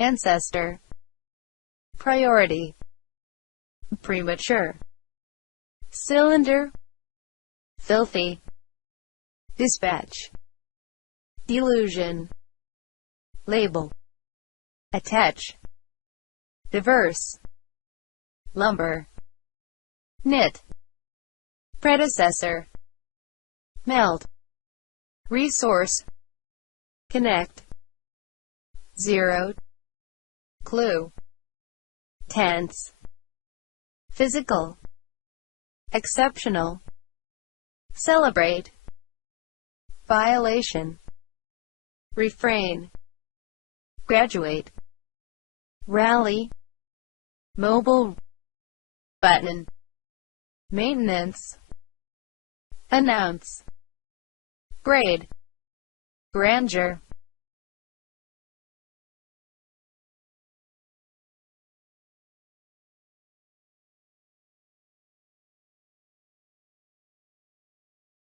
ancestor, priority, premature, cylinder, filthy, dispatch, delusion, label, attach, diverse, lumber, knit, predecessor, melt, resource, connect, zero, clue, tense, physical, exceptional, celebrate, violation, refrain, graduate, rally, mobile, button, maintenance, announce, grade, grandeur,